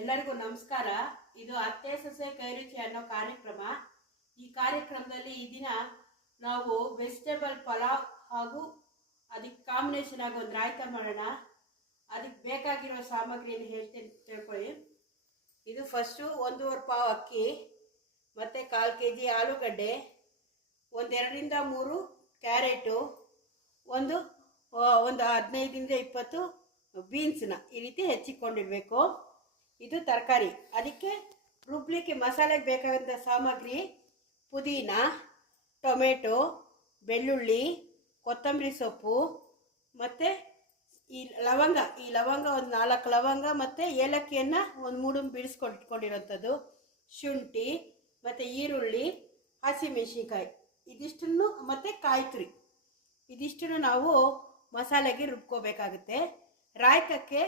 ಎಲ್ಲರಿಗೂ ನಮಸ್ಕಾರ. ಇದು ಅತ್ತೆ, ಸೊಸೆ ಕೈರುಚಿ ಅನ್ನೋ ಕಾರ್ಯಕ್ರಮ. ಈ ಕಾರ್ಯಕ್ರಮದಲ್ಲಿ ಈ ದಿನ ನಾವು ವೆಜಿಟೇಬಲ್ ಪಲಾವ್ ಹಾಗೂ ಅದಕ್ಕೆ ಕಾಂಬಿನೇಷನ್ ಆಗಿ ಒಂದು ರಾಯ್ತ ಮಾಡೋಣ. ಅದಕ್ಕೆ ಬೇಕಾಗಿರೋ ಸಾಮಗ್ರಿಯನ್ನು ಹೇಳ್ತೀನಿ, ತಿಳ್ಕೊಳ್ಳಿ. ಇದು ಫಸ್ಟು ಒಂದೂವರೆ ಪಾವ್ ಅಕ್ಕಿ, ಮತ್ತು ಕಾಲು ಕೆ ಜಿ ಆಲೂಗಡ್ಡೆ ಒಂದೆರಡರಿಂದ ಮೂರು ಕ್ಯಾರೆಟು, ಒಂದು ಒಂದು ಹದಿನೈದರಿಂದ ಇಪ್ಪತ್ತು ಬೀನ್ಸ್ನ ಈ ರೀತಿ ಹೆಚ್ಚಿಕೊಂಡಿಡಬೇಕು ಇದು ತರಕಾರಿ. ಅದಕ್ಕೆ ರುಬ್ಲಿಕ್ಕೆ ಮಸಾಲೆಗೆ ಬೇಕಾದಂಥ ಸಾಮಗ್ರಿ, ಪುದೀನ, ಟೊಮೆಟೊ, ಬೆಳ್ಳುಳ್ಳಿ, ಕೊತ್ತಂಬರಿ ಸೊಪ್ಪು, ಮತ್ತು ಈ ಲವಂಗ. ಈ ಲವಂಗ ಒಂದು ನಾಲ್ಕು ಲವಂಗ ಮತ್ತು ಏಲಕ್ಕಿಯನ್ನು ಒಂದು ಮೂಡು ಬಿಡಿಸ್ಕೊಂಡಿಟ್ಕೊಂಡಿರೋಂಥದ್ದು ಶುಂಠಿ ಮತ್ತು ಈರುಳ್ಳಿ, ಹಸಿಮೆಣಸಿನ್ಕಾಯಿ. ಇದಿಷ್ಟನ್ನು ಮತ್ತು ಕಾಯಿ ತುರಿ ಇದಿಷ್ಟನ್ನು ನಾವು ಮಸಾಲೆಗೆ ರುಬ್ಕೋಬೇಕಾಗುತ್ತೆ. ರಾಯ್ತಕ್ಕೆ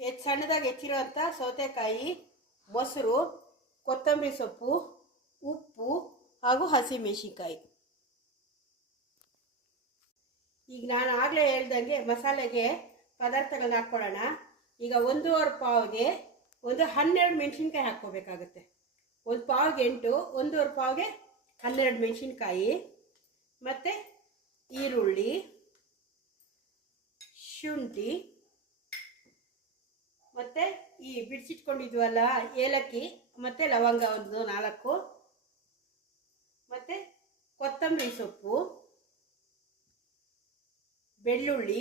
ಹೆಚ್ಚು ಸಣ್ಣದಾಗಿ ಹೆಚ್ಚಿರೋಂಥ ಸೌತೆಕಾಯಿ, ಮೊಸರು, ಕೊತ್ತಂಬರಿ ಸೊಪ್ಪು, ಉಪ್ಪು ಹಾಗೂ ಹಸಿಮೆಣಸಿನ್ಕಾಯಿ. ಈಗ ನಾನು ಆಗಲೇ ಹೇಳ್ದಂಗೆ ಮಸಾಲೆಗೆ ಪದಾರ್ಥಗಳನ್ನ ಹಾಕ್ಕೊಳ್ಳೋಣ. ಈಗ ಒಂದೂವರೆ ಪಾವ್ಗೆ ಒಂದು ಹನ್ನೆರಡು ಮೆಣಸಿನ್ಕಾಯಿ ಹಾಕ್ಕೋಬೇಕಾಗುತ್ತೆ. ಒಂದು ಪಾವ್ಗೆ ಎಂಟು, ಒಂದೂವರೆ ಪಾವ್ಗೆ ಹನ್ನೆರಡು ಮೆಣಸಿನ್ಕಾಯಿ. ಮತ್ತು ಈರುಳ್ಳಿ, ಶುಂಠಿ ಈ ಬಿಡಿಸಿಟ್ಕೊಂಡಿದ್ವಲ್ಲ, ಏಲಕ್ಕಿ ಮತ್ತು ಲವಂಗ ಒಂದು ನಾಲ್ಕು. ಮತ್ತು ಕೊತ್ತಂಬರಿ ಸೊಪ್ಪು, ಬೆಳ್ಳುಳ್ಳಿ,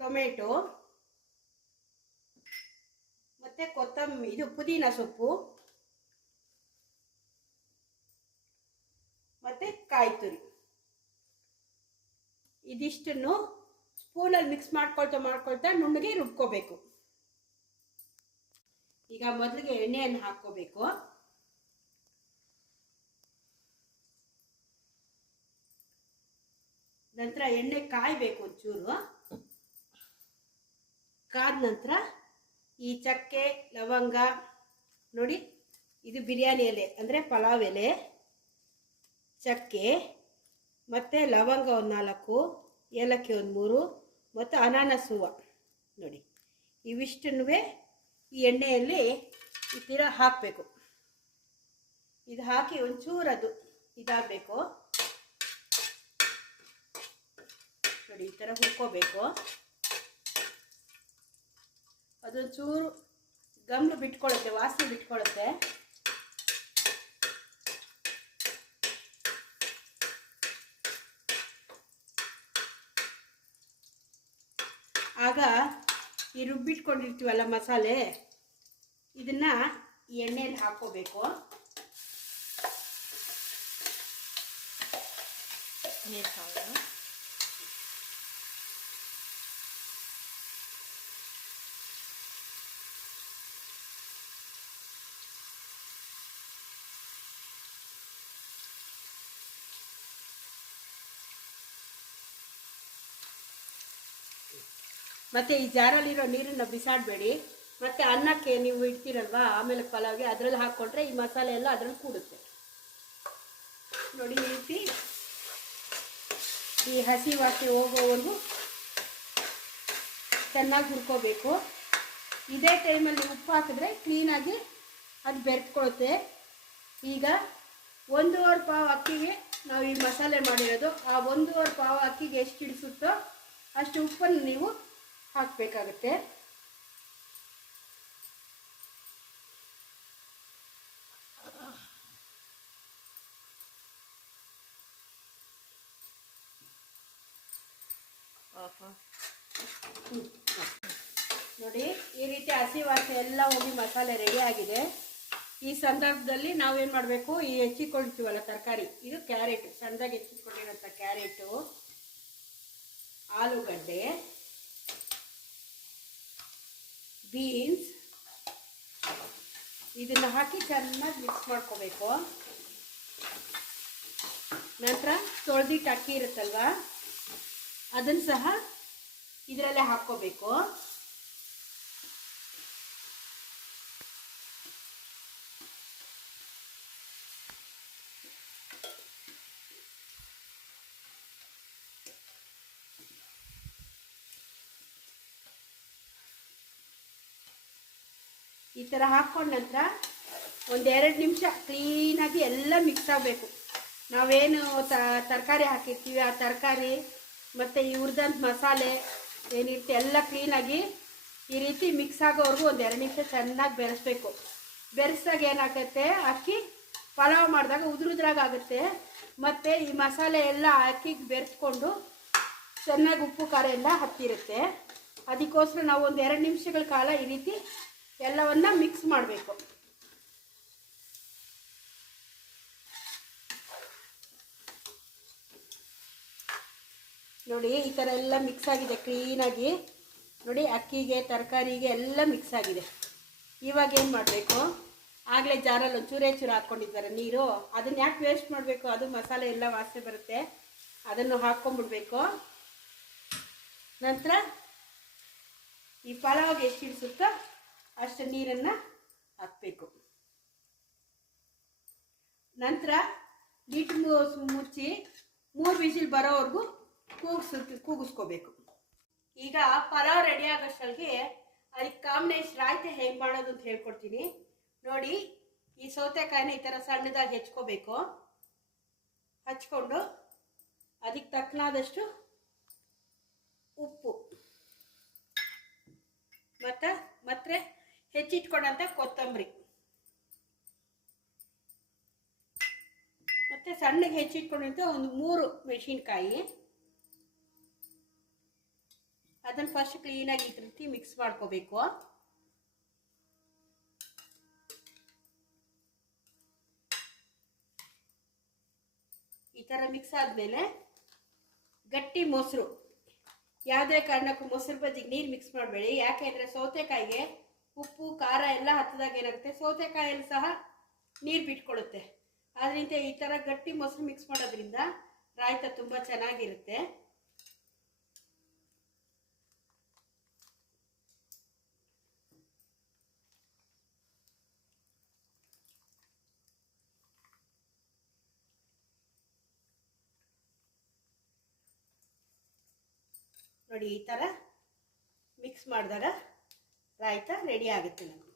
ಟೊಮೆಟೊ, ಮತ್ತು ಕೊತ್ತಂಬರಿ, ಇದು ಪುದೀನ ಸೊಪ್ಪು, ಮತ್ತು ಕಾಯಿ ತುರಿ ಇದಿಷ್ಟನ್ನು ಸ್ಪೂನಲ್ಲಿ ಮಿಕ್ಸ್ ಮಾಡ್ಕೊಳ್ತಾ ಮಾಡ್ಕೊಳ್ತಾ ನುಣ್ಣಗೆ ರುಬ್ಕೋಬೇಕು. ಈಗ ಮೊದಲಿಗೆ ಎಣ್ಣೆಯನ್ನು ಹಾಕ್ಕೋಬೇಕು. ನಂತರ ಎಣ್ಣೆ ಕಾಯಬೇಕು ಒಂಚೂರು. ಕಾದ ನಂತರ ಈ ಚಕ್ಕೆ, ಲವಂಗ, ನೋಡಿ ಇದು ಬಿರಿಯಾನಿ ಎಲೆ, ಅಂದರೆ ಪಲಾವ್ ಎಲೆ, ಚಕ್ಕೆ, ಮತ್ತು ಲವಂಗ ಒಂದು ನಾಲ್ಕು, ಏಲಕ್ಕಿ ಒಂದು ಮೂರು ಮತ್ತು ಅನಾನಸ್ ಹೂವು ನೋಡಿ. ಇವಿಷ್ಟನ್ನು ಈ ಎಣ್ಣೆಯಲ್ಲಿ ಈ ತೀರ ಹಾಕಬೇಕು. ಇದು ಹಾಕಿ ಒಂಚೂರು ಅದು ಇದಾಗಬೇಕು. ನೋಡಿ, ಈ ಥರ ಹುರ್ಕೋಬೇಕು. ಅದೊಂಚೂರು ಗಮ್ಲು ಬಿಟ್ಕೊಳ್ಳುತ್ತೆ, ವಾಸನೆ ಬಿಟ್ಕೊಳ್ಳುತ್ತೆ. ಆಗ ಈ ರುಬ್ಬಿಟ್ಕೊಂಡಿರ್ತೀವಲ್ಲ ಮಸಾಲೆ ಇದನ್ನು ಎಣ್ಣೆಯಲ್ಲಿ ಹಾಕ್ಕೋಬೇಕು. ನೀರು ಮತ್ತು ಈ ಜಾರಲ್ಲಿರೋ ನೀರನ್ನು ಬಿಸಾಡಬೇಡಿ. ಮತ್ತು ಅನ್ನಕ್ಕೆ ನೀವು ಇಡ್ತೀರಲ್ವಾ? ಆಮೇಲೆ ಪಲಾವ್ಗೆ ಅದರಲ್ಲಿ ಹಾಕ್ಕೊಂಡ್ರೆ ಈ ಮಸಾಲೆ ಎಲ್ಲ ಅದರಲ್ಲಿ ಕೂಡುತ್ತೆ. ನೋಡಿ ಈ ಈ ಹಸಿ ವಾಸನೆ ಹೋಗೋವರೆಗೂ ಚೆನ್ನಾಗಿ ಹುರ್ಕೋಬೇಕು. ಇದೇ ಟೈಮಲ್ಲಿ ಉಪ್ಪು ಹಾಕಿದ್ರೆ ಕ್ಲೀನಾಗಿ ಅದು ಬೆರೆತ್ಕೊಳುತ್ತೆ ಈಗ ಒಂದೂವರೆ ಪಾವ್ ಅಕ್ಕಿಗೆ ನಾವು ಈ ಮಸಾಲೆ ಮಾಡಿರೋದು. ಆ ಒಂದೂವರೆ ಪಾವ್ ಅಕ್ಕಿಗೆ ಎಷ್ಟು ಹಿಡಿಸುತ್ತೋ ಅಷ್ಟು ಉಪ್ಪನ್ನು ನೀವು ಹಾಕಬೇಕಾಗುತ್ತೆ. ನೋಡಿ ಈ ರೀತಿ ಹಸಿ ವಾಸನೆ ಎಲ್ಲ ಹೋಗಿ ಮಸಾಲೆ ರೆಡಿ ಆಗಿದೆ. ಈ ಸಂದರ್ಭದಲ್ಲಿ ನಾವೇನು ಮಾಡಬೇಕು? ಈ ಹೆಚ್ಚಿಕೊಳ್ತೀವಲ್ಲ ತರಕಾರಿ. ಇದು ಕ್ಯಾರೆಟ್ ಸಣ್ಣದಾಗಿ ಹೆಚ್ಚಿಕೊಂಡಿರೋಂಥ ಕ್ಯಾರೆಟು ಆಲೂಗಡ್ಡೆ ಬೀನ್ಸ್ ಇದನ್ನು ಹಾಕಿ ಚೆನ್ನಾಗಿ ಮಿಕ್ಸ್ ಮಾಡ್ಕೋಬೇಕು. ನಂತರ ತೊಳೆದಿಟ್ಟು ಅಕ್ಕಿ ಇರುತ್ತಲ್ವ? ಅದನ್ನು ಸಹ ಇದರಲ್ಲೇ ಹಾಕ್ಕೋಬೇಕು. ಈ ಥರ ಹಾಕ್ಕೊಂಡ ನಂತರ ಒಂದೆರಡು ನಿಮಿಷ ಕ್ಲೀನಾಗಿ ಎಲ್ಲ ಮಿಕ್ಸ್ ಆಗಬೇಕು. ನಾವೇನು ತರಕಾರಿ ಹಾಕಿರ್ತೀವಿ, ಆ ತರಕಾರಿ ಮತ್ತು ಈ ಹುರಿದಂಥ ಮಸಾಲೆ ಏನಿರುತ್ತೆ ಎಲ್ಲ ಕ್ಲೀನಾಗಿ ಈ ರೀತಿ ಮಿಕ್ಸ್ ಆಗೋವರೆಗೂ ಒಂದು ಎರಡು ನಿಮಿಷ ಚೆನ್ನಾಗಿ ಬೆರೆಸ್ಬೇಕು. ಬೆರೆಸಿದಾಗ ಏನಾಗುತ್ತೆ? ಅಕ್ಕಿ ಪಲಾವ್ ಮಾಡಿದಾಗ ಉದುರುದ್ರಾಗುತ್ತೆ ಮತ್ತು ಈ ಮಸಾಲೆ ಎಲ್ಲ ಹಾಕಿ ಬೆರೆಸ್ಕೊಂಡು ಚೆನ್ನಾಗಿ ಉಪ್ಪು, ಖಾರ ಎಲ್ಲ ಹತ್ತಿರುತ್ತೆ. ಅದಕ್ಕೋಸ್ಕರ ನಾವು ಒಂದು ಎರಡು ನಿಮಿಷಗಳ ಕಾಲ ಈ ರೀತಿ ಎಲ್ಲವನ್ನ ಮಿಕ್ಸ್ ಮಾಡಬೇಕು. ನೋಡಿ, ಈ ಥರ ಎಲ್ಲ ಮಿಕ್ಸ್ ಆಗಿದೆ ಕ್ಲೀನಾಗಿ ನೋಡಿ, ಅಕ್ಕಿಗೆ, ತರಕಾರಿಗೆ ಎಲ್ಲ ಮಿಕ್ಸ್ ಆಗಿದೆ. ಇವಾಗ ಏನು ಮಾಡಬೇಕು? ಆಗಲೇ ಜಾರಲ್ಲಿ ಚೂರೇ ಚೂರು ಹಾಕ್ಕೊಂಡಿದ್ದಾರೆ ನೀರು. ಅದನ್ನ ಯಾಕೆ ವೇಸ್ಟ್ ಮಾಡಬೇಕು? ಅದು ಮಸಾಲೆ ಎಲ್ಲ ವಾಸನೆ ಬರುತ್ತೆ. ಅದನ್ನು ಹಾಕ್ಕೊಂಡ್ಬಿಡ್ಬೇಕು ನಂತರ ಈ ಪಲಾವ್ಗೆ ಎಷ್ಟು ಇಳಿಸುತ್ತೋ ಅಷ್ಟು ನೀರನ್ನು ಹಾಕಬೇಕು. ನಂತರ ಲೀಟ್ರ್ ಮುಚ್ಚಿ ಮೂರು ವಿಸಿಲ್ ಬರೋವರೆಗೂ ಕೂಗಿಸ್ ಕೂಗಿಸ್ಕೋಬೇಕು. ಈಗ ಪಲಾವ್ ರೆಡಿ ಆಗೋಷ್ಟೊಳಗೆ ಅದಕ್ಕೆ ಕಾಂಬಿನೇಷನ್ ರಾಯ್ತೆ ಹೇಗೆ ಮಾಡೋದು ಅಂತ ಹೇಳ್ಕೊಡ್ತೀನಿ. ನೋಡಿ, ಈ ಸೌತೆಕಾಯಿನ ಈ ಥರ ಸಣ್ಣದಾಗಿ ಹೆಚ್ಕೋಬೇಕು. ಹಚ್ಕೊಂಡು ಅದಕ್ಕೆ ತಕ್ಕನಾದಷ್ಟು ಉಪ್ಪು. ಮತ್ತು ಮತ್ತೆ ಹೆಚ್ಚಿಟ್ಕೊಂಡಂಥ ಕೊತ್ತಂಬರಿ. ಮತ್ತು ಸಣ್ಣಗೆ ಹೆಚ್ಚಿಟ್ಕೊಂಡಂಥ ಒಂದು ಮೂರು ಮೆಣಸಿನ್ಕಾಯಿ. ಅದನ್ನು ಫಸ್ಟ್ ಕ್ಲೀನಾಗಿ ಈ ರೀತಿ ಮಿಕ್ಸ್ ಮಾಡ್ಕೋಬೇಕು. ಈ ಥರ ಮಿಕ್ಸ್ ಆದಮೇಲೆ ಗಟ್ಟಿ ಮೊಸರು. ಯಾವುದೇ ಕಾರಣಕ್ಕೂ ಮೊಸರು ಬಜ್ಜಿಗೆ ನೀರು ಮಿಕ್ಸ್ ಮಾಡಬೇಡಿ. ಯಾಕೆಂದರೆ ಸೌತೆಕಾಯಿಗೆ ಉಪ್ಪು, ಖಾರ ಎಲ್ಲ ಹತ್ತದಾಗ ಏನಾಗುತ್ತೆ? ಸೌತೆಕಾಯಲ್ಲಿ ಸಹ ನೀರು ಬಿಟ್ಕೊಳ್ಳುತ್ತೆ ಅದರಿಂದ ಈ ಥರ ಗಟ್ಟಿ ಮೊಸರು ಮಿಕ್ಸ್ ಮಾಡೋದ್ರಿಂದ ರಾಯ್ತ ತುಂಬ ಚೆನ್ನಾಗಿರುತ್ತೆ. ನೋಡಿ ಈ ಥರ ಮಿಕ್ಸ್ ಮಾಡಿದಾಗ ರಾಯ್ತ ರೆಡಿ ಆಗುತ್ತೆ ನಮಗೆ.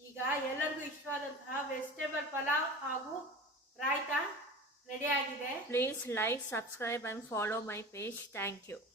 ಈಗ ಎಲ್ಲರಿಗೂ ಇಷ್ಟವಾದಂತಹ ವೆಜಿಟೇಬಲ್ ಪಲಾವ್ ಹಾಗೂ ರಾಯ್ತ ರೆಡಿ ಆಗಿದೆ. Please like subscribe and follow my page thank you.